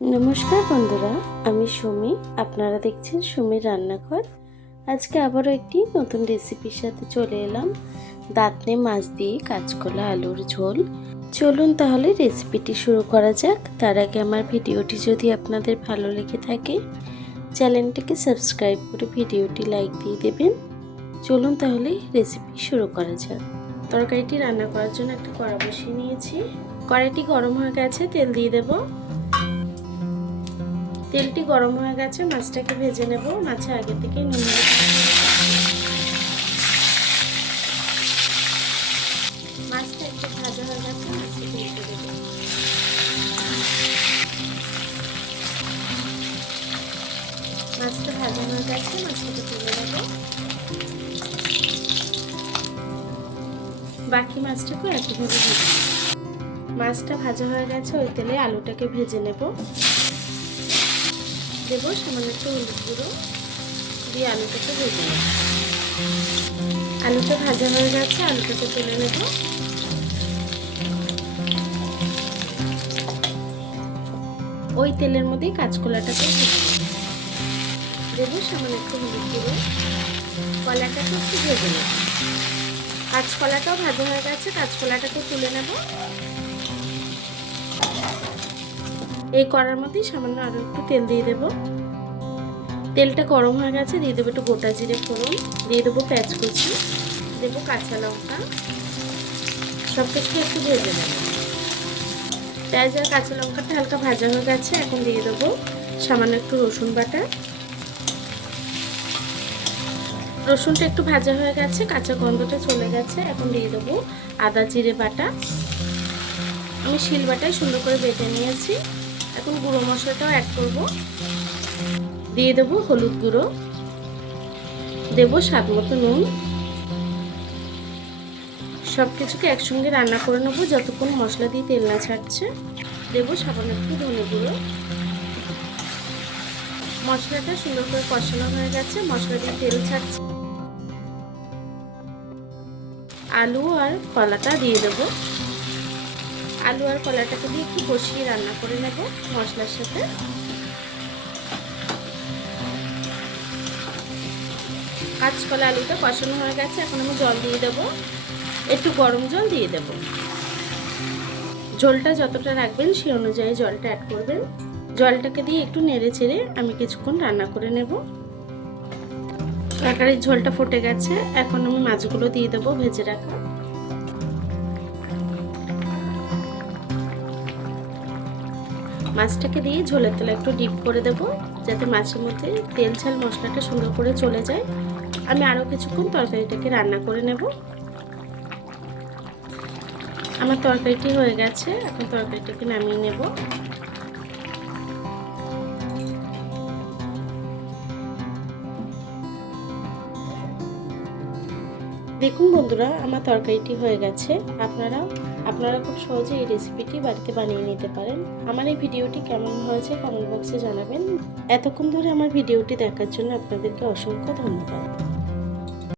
নমস্কার বন্ধুরা, আমি সুমি। আপনারা দেখছেন সুমির রান্নাঘর। আজকে আবারও একটি নতুন রেসিপির সাথে চলে এলাম। দাঁতনে মাছ দিয়ে কাঁচকলা আলুর ঝোল। চলুন তাহলে রেসিপিটি শুরু করা যাক। তার আগে আমার ভিডিওটি যদি আপনাদের ভালো লেগে থাকে, চ্যানেলটিকে সাবস্ক্রাইব করে ভিডিওটি লাইক দিয়ে দেবেন। চলুন তাহলে রেসিপি শুরু করা যাক। তরকারিটি রান্না করার জন্য একটা কড়া বসিয়ে নিয়েছি। কড়াইটি গরম হয়ে গেছে, তেল দিয়ে দেবো। তেলটি গরম হয়ে গেছে, মাছটাকে ভেজে নেব। মাছে আগে থেকে নুন মাছটা একটু ভাজা হয়ে গেছে, মাছটা দিয়ে দেব। মাছটা ভাজা হয়ে গেছে, মাছটাকে তুলে নেব। বাকি মাছটাকে একইভাবে ভেজে নেব। মাছটা ভাজা হয়ে গেছে, ওই তেলে আলুটাকে ভেজে নেব। দেব সামান্য একটু হলুদ গুঁড়ো দিয়ে আলুটাকে ভেজে নেব। আলুটা ভাজা হয়ে গেছে, আলুটাকে তুলে নেব। ওই তেলের মধ্যেই কাঁচকলাটাকে ভেজে নেব। দেব সামান্য একটু হলুদ গুঁড়ো। কলাটাকে একটু ভেজে নেব। কাঁচকলাটাও ভাজা হয়ে গেছে, কাঁচকলাটাকে তুলে নেব। এই কড়ার মধ্যেই সামান্য আরও একটু তেল দিয়ে দেব। তেলটা গরম হয়ে গেছে, দিয়ে দেবো একটু গোটা জিরে ফোড়ন, দিয়ে দেবো পেঁয়াজ কুচি, দেবো কাঁচা লঙ্কা। সব কিছু একটু ভেজে নেব। পেঁয়াজ আর কাঁচা লঙ্কাটা হালকা ভাজা হয়ে গেছে, এখন দিয়ে দেবো সামান্য একটু রসুন বাটা। রসুনটা একটু ভাজা হয়ে গেছে, কাঁচা গন্ধটা চলে গেছে, এখন দিয়ে দেবো আদা জিরে বাটা। আমি শিল বাটায় সুন্দর করে বেটে নিয়েছি। এখন গুঁড়ো মশলাটাও অ্যাড করব। দিয়ে দেবো হলুদ গুঁড়ো, দেবো স্বাদ মতো নুন। সব কিছুকে একসঙ্গে রান্না করে নেবো যতক্ষণ মশলা দিয়ে তেল না ছাড়ছে। দেবো সামান্য একটু ধনে গুঁড়ো। মশলাটা সুন্দর করে কষানো হয়ে গেছে, মশলা দিয়ে তেল ছাড়ছে। আলু আর কলাটা দিয়ে দেবো। আলু আর কলাটাকে দিয়ে একটু কষিয়ে রান্না করে নেব মশলার সাথে। কাঁচকলা আলুটা কষানো হয়ে গেছে, এখন আমি জল দিয়ে দেবো। একটু গরম জল দিয়ে দেব। ঝোলটা যতটা রাখবেন সেই অনুযায়ী জলটা অ্যাড করবেন। জলটাকে দিয়ে একটু নেড়ে চেড়ে আমি কিছুক্ষণ রান্না করে নেব। তরকারির ঝোলটা ফুটে গেছে, এখন আমি মাছগুলো দিয়ে দেবো ভেজে রাখা। মাছটাকে দিয়ে ঝোলের তলা একটু ডিপ করে দেব, যাতে মাছের মধ্যে তেল ঝাল মশলাটা সুন্দর করে চলে যায়। আমি আরও কিছুক্ষণ তরকারিটাকে রান্না করে নেব। আমার তরকারিটি হয়ে গেছে, এখন তরকারিটাকে নামিয়ে নেব। দেখুন বন্ধুরা, আমার তরকারিটি হয়ে গেছে। আপনারা খুব সহজে এই রেসিপিটি বাড়িতে বানিয়ে নিতে পারেন। আমার এই ভিডিওটি কেমন হয়েছে কমেন্ট বক্সে জানাবেন। এতক্ষণ ধরে আমার ভিডিওটি দেখার জন্য আপনাদেরকে অসংখ্য ধন্যবাদ।